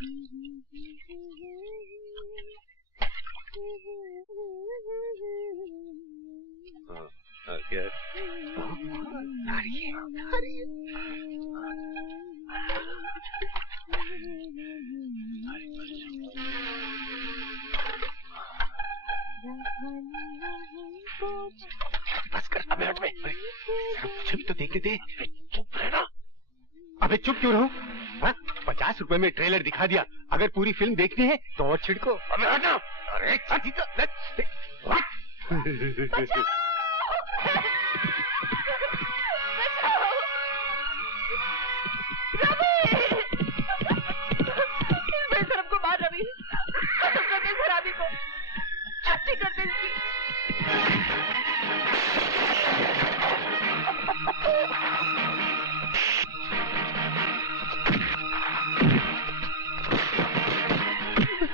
क्या बस कर, अबे हट बे, मुझे भी तो देखने दे। चुप रहना। अबे चुप क्यों रहूं? 50 रुपए में ट्रेलर दिखा दिया, अगर पूरी फिल्म देखनी है तो और छिड़को। अबे हटना। अरे साथी का को मार रवि, खत्म कर दे शराबी को, छुट्टी कर दे इसकी।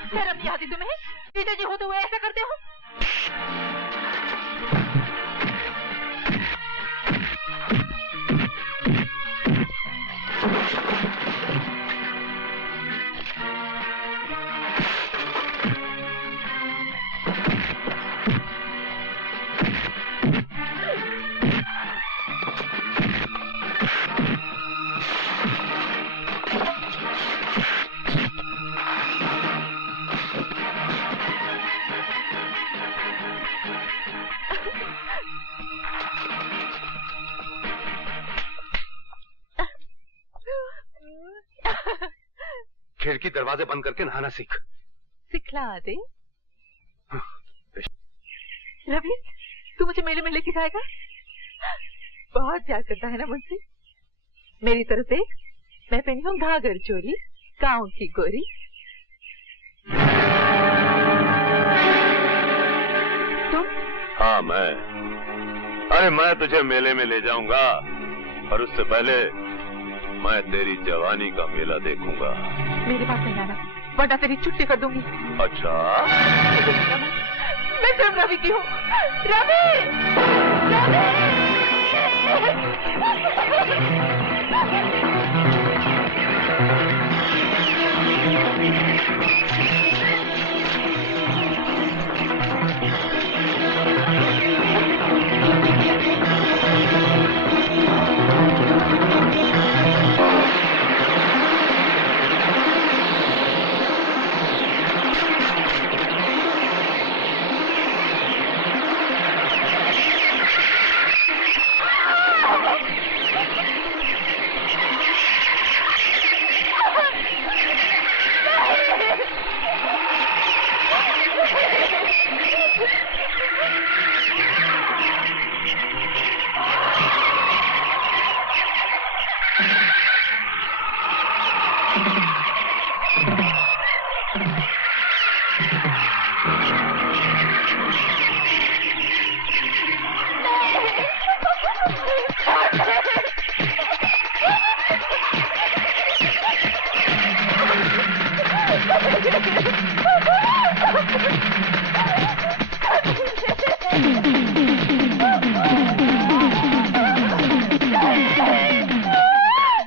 शर्म नहीं आती तुम्हें? पिताजी होते हुए ऐसा करते हो? खिड़की दरवाजे बंद करके नहाना सीख। सिखला दे। रवि, तू मुझे मेले में लेके जाएगा? बहुत प्यार करता है ना मुझसे? मेरी तरफ देख, मैं पहनी हूँ घाघर चोली, गाँव की गोरी। तुम? हाँ मैं। अरे मैं तुझे मेले में ले जाऊंगा, और उससे पहले मैं तेरी जवानी का मेला देखूंगा। मेरे पास नहीं आना, वरना तेरी छुट्टी कर दूंगी। अच्छा? मैं सिर्फ रवि की हूँ। रवि!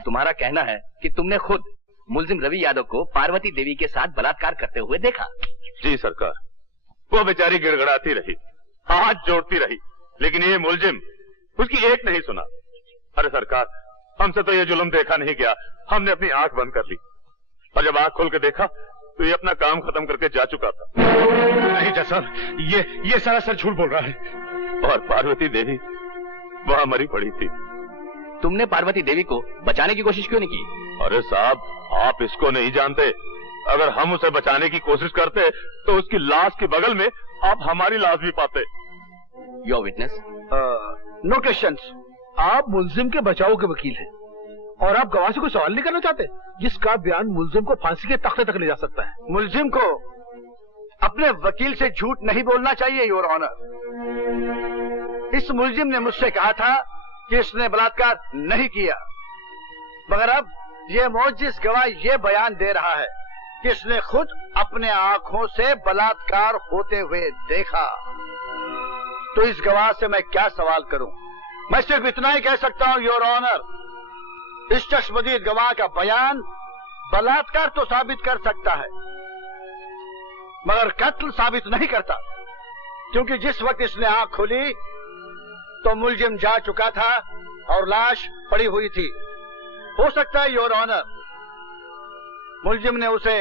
तुम्हारा कहना है कि तुमने खुद मुलजिम रवि यादव को पार्वती देवी के साथ बलात्कार करते हुए देखा? जी सरकार, वो बेचारी गिड़गड़ाती रही, हाथ जोड़ती रही, लेकिन ये मुलजिम उसकी एक नहीं सुना। अरे सरकार, हमसे तो ये जुल्म देखा नहीं गया, हमने अपनी आंख बंद कर ली, और जब आंख खोल के देखा तो ये अपना काम खत्म करके जा चुका था। नहीं जसर, ये सरासर झूठ बोल रहा है। और पार्वती देवी वहां मरी पड़ी थी। तुमने पार्वती देवी को बचाने की कोशिश क्यों नहीं की? अरे साहब, आप इसको नहीं जानते। अगर हम उसे बचाने की कोशिश करते तो उसकी लाश के बगल में आप हमारी लाश भी पाते। Your witness? No questions. आप मुलजिम के बचाव के वकील हैं और आप गवाह से कोई सवाल नहीं करना चाहते, जिसका बयान मुलजिम को फांसी के तख्ते तक ले जा सकता है। मुलजिम को अपने वकील से झूठ नहीं बोलना चाहिए योर ऑनर। इस मुलजिम ने मुझसे कहा था कि इसने बलात्कार नहीं किया, मगर अब ये मोजिज़ गवाह ये बयान दे रहा है कि इसने खुद अपने आंखों से बलात्कार होते हुए देखा। तो इस गवाह से मैं क्या सवाल करूं? मैं सिर्फ इतना ही कह सकता हूं योर ऑनर, इस चश्मदीद गवाह का बयान बलात्कार तो साबित कर सकता है, मगर कत्ल साबित नहीं करता, क्योंकि जिस वक्त इसने आंख खोली तो मुलजिम जा चुका था और लाश पड़ी हुई थी। हो सकता है योर ऑनर मुलजिम ने उसे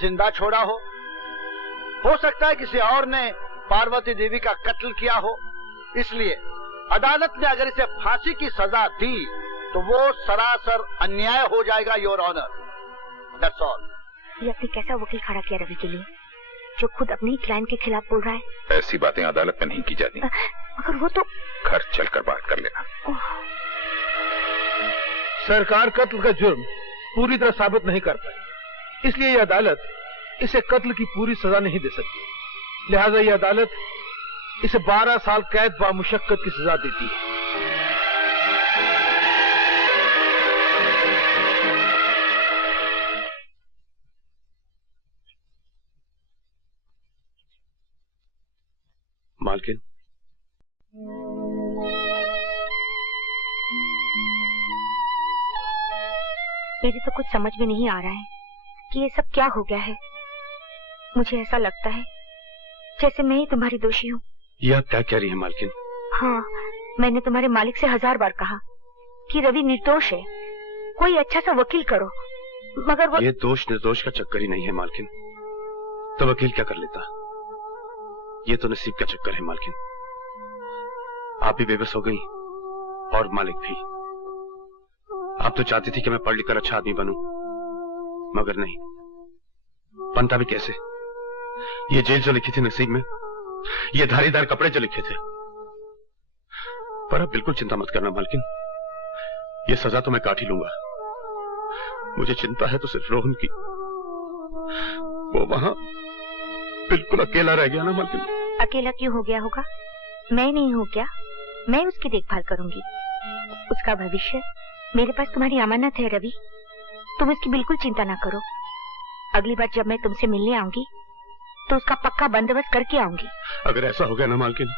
जिंदा छोड़ा हो सकता है किसी और ने पार्वती देवी का कत्ल किया हो। इसलिए अदालत ने अगर इसे फांसी की सजा दी तो वो सरासर अन्याय हो जाएगा योर ऑनर। That's all. ये अपनी कैसा वकील खड़ा किया रवि के लिए, जो खुद अपनी क्लाइंट के खिलाफ बोल रहा है। ऐसी बातें अदालत में नहीं की जाती। मगर वो तो घर चलकर बात कर लेना। सरकार कत्ल का जुर्म पूरी तरह साबित नहीं कर पाई, इसलिए यह अदालत इसे कत्ल की पूरी सजा नहीं दे सकती। लिहाजा यह अदालत इसे 12 साल कैद बामुशक्कत की सजा देती है। मालकिन, मेरे तो कुछ समझ में नहीं आ रहा है कि ये सब क्या हो गया है। मुझे ऐसा लगता है जैसे मैं ही तुम्हारी दोषी हूँ। ये आप क्या कह रही हैं मालकिन? हाँ, मैंने तुम्हारे मालिक से 1000 बार कहा कि रवि निर्दोष है, कोई अच्छा सा वकील करो, मगर वो... ये दोष निर्दोष का चक्कर ही नहीं है मालकिन, तो वकील क्या कर लेता? ये तो नसीब का चक्कर है मालकिन। आप भी बेबस हो गई और मालिक भी। आप तो चाहती थी कि मैं पढ़ लिख कर अच्छा आदमी बनूं, मगर नहीं। बनता भी कैसे? ये जेल जो लिखी थी नसीब में, ये धारीदार कपड़े जो लिखे थे। पर अब बिल्कुल चिंता मत करना मालकिन, ये सजा तो मैं काट ही लूंगा। मुझे चिंता है तो सिर्फ रोहन की। वो वहां बिल्कुल अकेला रह गया ना मालकिन। अकेला क्यों हो गया होगा? मैं नहीं हूँ क्या? मैं उसकी देखभाल करूंगी। उसका भविष्य मेरे पास तुम्हारी अमानत है रवि, तुम इसकी बिल्कुल चिंता ना करो। अगली बार जब मैं तुमसे मिलने आऊंगी तो उसका पक्का बंदोबस्त करके आऊंगी। अगर ऐसा हो गया ना मालकिन,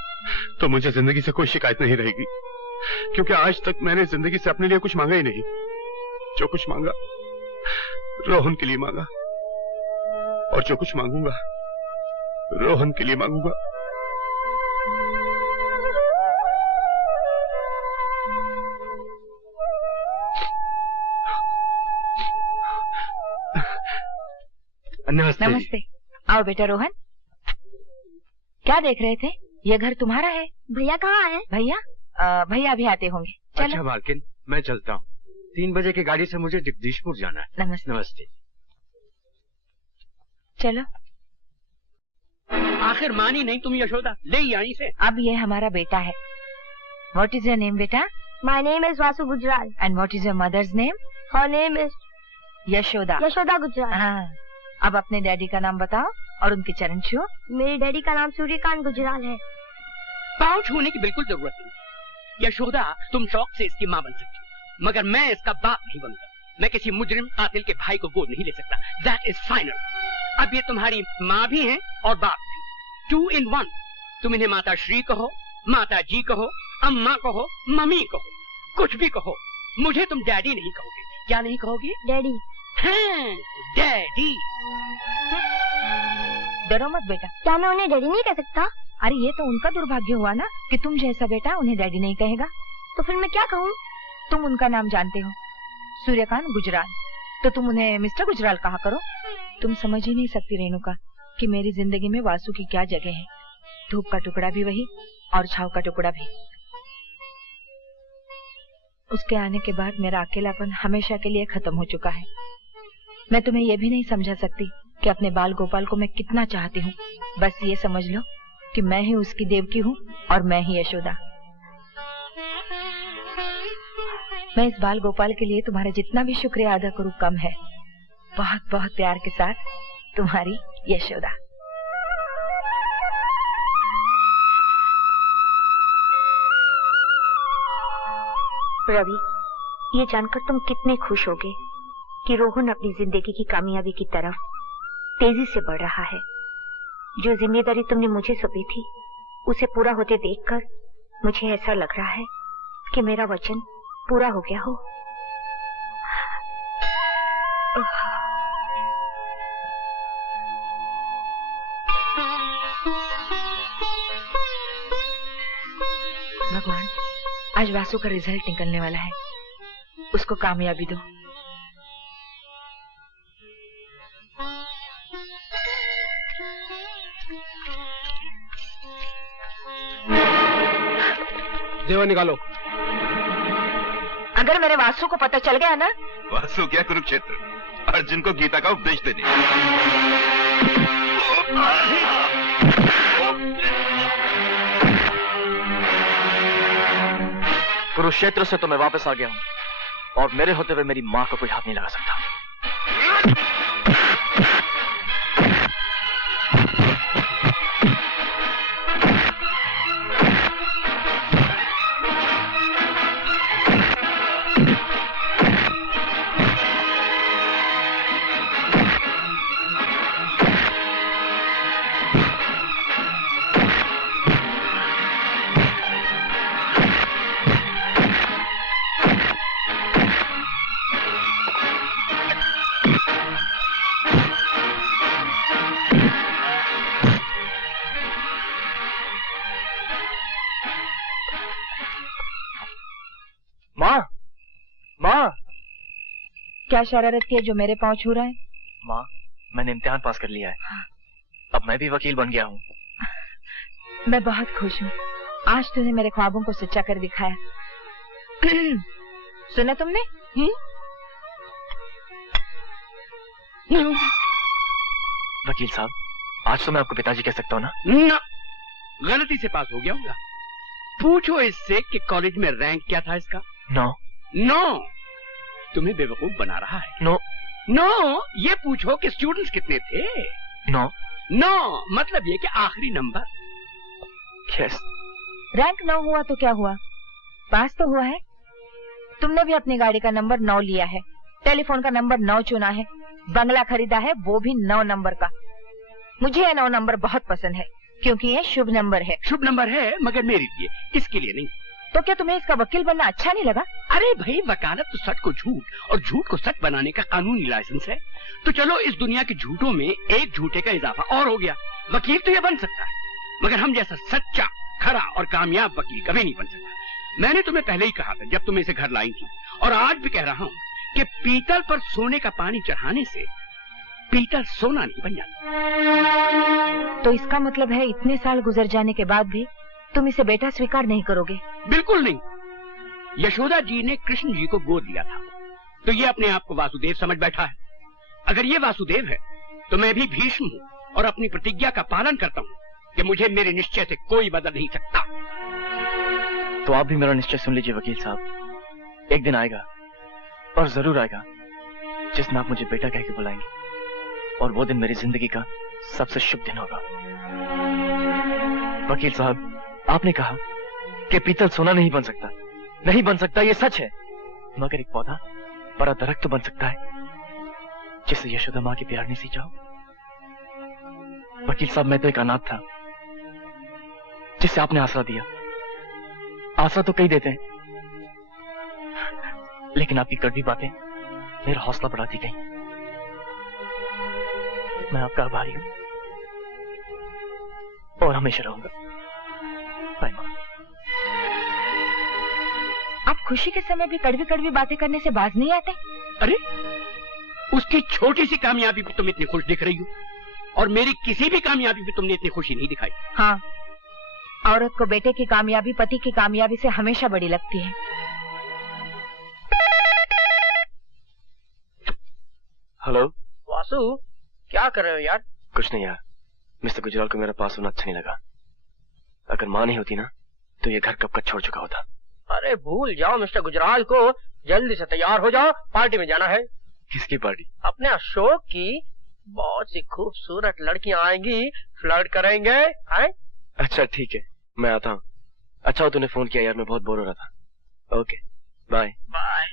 तो मुझे जिंदगी से कोई शिकायत नहीं रहेगी, क्योंकि आज तक मैंने जिंदगी से अपने लिए कुछ मांगा ही नहीं। जो कुछ मांगा रोहन के लिए मांगा, और जो कुछ मांगूंगा रोहन के लिए मांगूंगा। नमस्ते। नमस्ते। आओ बेटा रोहन। क्या देख रहे थे? ये घर तुम्हारा है। भैया कहाँ है? भैया अभी आते होंगे। चलो। अच्छा मालकिन, मैं चलता हूँ। 3 बजे की गाड़ी से मुझे जगदीशपुर जाना है। नमस्ते। नमस्ते। चलो। आखिर मानी नहीं तुम यशोदा, ले यहीं से। अब ये हमारा बेटा है। व्हाट इज योर नेम बेटा? My name is Vasu Gujral. And what is your mother's name? Her name is Yashoda. Yashoda Gujral. हाँ। अब अपने डैडी का नाम बताओ और उनके चरण छुओ। मेरे डैडी का नाम सूर्यकांत गुजराल है। पाँव छूने की बिल्कुल जरूरत नहीं। यशोदा, तुम शौक से इसकी माँ बन सकती हो, मगर मैं इसका बाप नहीं बनूंगा। मैं किसी मुजरिम कातिल के भाई को गोद नहीं ले सकता। That is final. अब ये तुम्हारी माँ भी है और बाप भी, 2 in 1। तुम इन्हें माता श्री कहो, माता जी कहो, अम्मा कहो, मम्मी कहो, कुछ भी कहो। मुझे तुम डैडी नहीं कहोगे। क्या नहीं कहोगे? डैडी। हाँ, डैडी। डरो मत बेटा। क्या मैं उन्हें डैडी नहीं कह सकता? अरे ये तो उनका दुर्भाग्य हुआ ना कि तुम जैसा बेटा उन्हें डैडी नहीं कहेगा। तो फिर मैं क्या कहूँ? तुम उनका नाम जानते हो, सूर्यकांत गुजराल, तो तुम उन्हें मिस्टर गुजराल कहा करो। तुम समझ ही नहीं सकती रेणुका कि मेरी जिंदगी में वासु की क्या जगह है। धूप का टुकड़ा भी वही और छाव का टुकड़ा भी। उसके आने के बाद मेरा अकेलापन हमेशा के लिए खत्म हो चुका है। मैं तुम्हें यह भी नहीं समझा सकती कि अपने बाल गोपाल को मैं कितना चाहती हूँ। बस ये समझ लो कि मैं ही उसकी देवकी हूँ और मैं ही यशोदा। मैं इस बाल गोपाल के लिए तुम्हारा जितना भी शुक्रिया अदा करूँ कम है। बहुत बहुत प्यार के साथ तुम्हारी यशोदा। रवि, ये जानकर तुम कितने खुश होगे कि रोहन अपनी जिंदगी की कामयाबी की तरफ तेजी से बढ़ रहा है। जो जिम्मेदारी तुमने मुझे सौंपी थी उसे पूरा होते देखकर मुझे ऐसा लग रहा है कि मेरा वचन पूरा हो गया हो। आज वासु का रिजल्ट निकलने वाला है, उसको कामयाबी दो। जेवर निकालो। अगर मेरे वासु को पता चल गया ना। वासु क्या कुरुक्षेत्र, अर्जुन को गीता का उपदेश देने। कुरुक्षेत्र से तो मैं वापस आ गया हूं और मेरे होते हुए मेरी मां को कोई हाथ नहीं लगा सकता। क्या शरारत की है जो मेरे पांव छू रहा है? माँ, मैंने इम्तिहान पास कर लिया है। अब मैं भी वकील बन गया हूँ। मैं बहुत खुश हूँ। आज तूने मेरे ख्वाबों को सच्चा कर दिखाया। सुना तुमने? वकील साहब, आज तो मैं आपको पिताजी कह सकता हूँ ना? ना, गलती से पास हो गया होगा। पूछो इससे कि कॉलेज में रैंक क्या था इसका। नो, तुम्हें बेवकूफ बना रहा है। नो, ये पूछो कि स्टूडेंट्स कितने थे। नो, मतलब ये कि आखिरी नंबर। यस। रैंक 9 हुआ तो क्या हुआ, पास तो हुआ है। तुमने भी अपनी गाड़ी का नंबर 9 लिया है, टेलीफोन का नंबर 9 चुना है, बंगला खरीदा है वो भी 9 नंबर का। मुझे ये 9 नंबर बहुत पसंद है क्योंकि ये शुभ नंबर है। शुभ नंबर है मगर मेरे लिए, इसके लिए नहीं। तो क्या तुम्हें इसका वकील बनना अच्छा नहीं लगा? अरे भाई, वकालत तो सच को झूठ और झूठ को सच बनाने का कानूनी लाइसेंस है। तो चलो इस दुनिया के झूठों में एक झूठे का इजाफा और हो गया। वकील तो ये बन सकता है मगर हम जैसा सच्चा, खरा और कामयाब वकील कभी नहीं बन सकता। मैंने तुम्हें पहले ही कहा था जब तुम इसे घर लाई थी, और आज भी कह रहा हूँ कि पीतल पर सोने का पानी चढ़ाने से पीतल सोना नहीं बन जाता। तो इसका मतलब है इतने साल गुजर जाने के बाद भी तुम इसे बेटा स्वीकार नहीं करोगे? बिल्कुल नहीं। यशोदा जी ने कृष्ण जी को गोद लिया था तो ये अपने आप को वासुदेव समझ बैठा है। अगर ये वासुदेव है तो मैं भी भीष्म हूँ और अपनी प्रतिज्ञा का पालन करता हूँ कि मुझे मेरे निश्चय से कोई बदल नहीं सकता। तो आप भी मेरा निश्चय सुन लीजिए वकील साहब। एक दिन आएगा और जरूर आएगा जिस दिन आप मुझे बेटा कह के बुलाएंगे, और वो दिन मेरी जिंदगी का सबसे शुभ दिन होगा। वकील साहब, आपने कहा कि पीतल सोना नहीं बन सकता। नहीं बन सकता, ये सच है, मगर एक पौधा बड़ा दरख्त तो बन सकता है जिससे यशोदा माँ के प्यार नहीं सींचा हो। वकील साहब, मैं तो एक अनाथ था जिसे आपने आसरा दिया। आसरा तो कई देते हैं, लेकिन आपकी कड़वी बातें मेरा हौसला बढ़ाती गई। मैं आपका आभारी हूं और हमेशा रहूंगा। बाय मां। आप खुशी के समय भी कड़वी कड़वी बातें करने से बाज नहीं आते? अरे, उसकी छोटी सी कामयाबी पे तुम इतनी खुश दिख रही हो और मेरी किसी भी कामयाबी पे तुमने इतनी खुशी नहीं दिखाई। हाँ, औरत को बेटे की कामयाबी पति की कामयाबी से हमेशा बड़ी लगती है। हेलो वासु, क्या कर रहे हो यार? कुछ नहीं यार, मिस्टर गुजराल को मेरा पास होना अच्छा नहीं लगा। अगर माँ नहीं होती ना तो ये घर कब का छोड़ चुका होता। अरे भूल जाओ मिस्टर गुजराल को, जल्दी से तैयार हो जाओ, पार्टी में जाना है। किसकी पार्टी? अपने अशोक की। बहुत सी खूबसूरत लड़कियां आएंगी, फ्लर्ट करेंगे। हैं? अच्छा ठीक है, मैं आता हूँ। अच्छा हो तूने फोन किया यार, मैं बहुत बोर हो रहा था। Okay bye. बाय।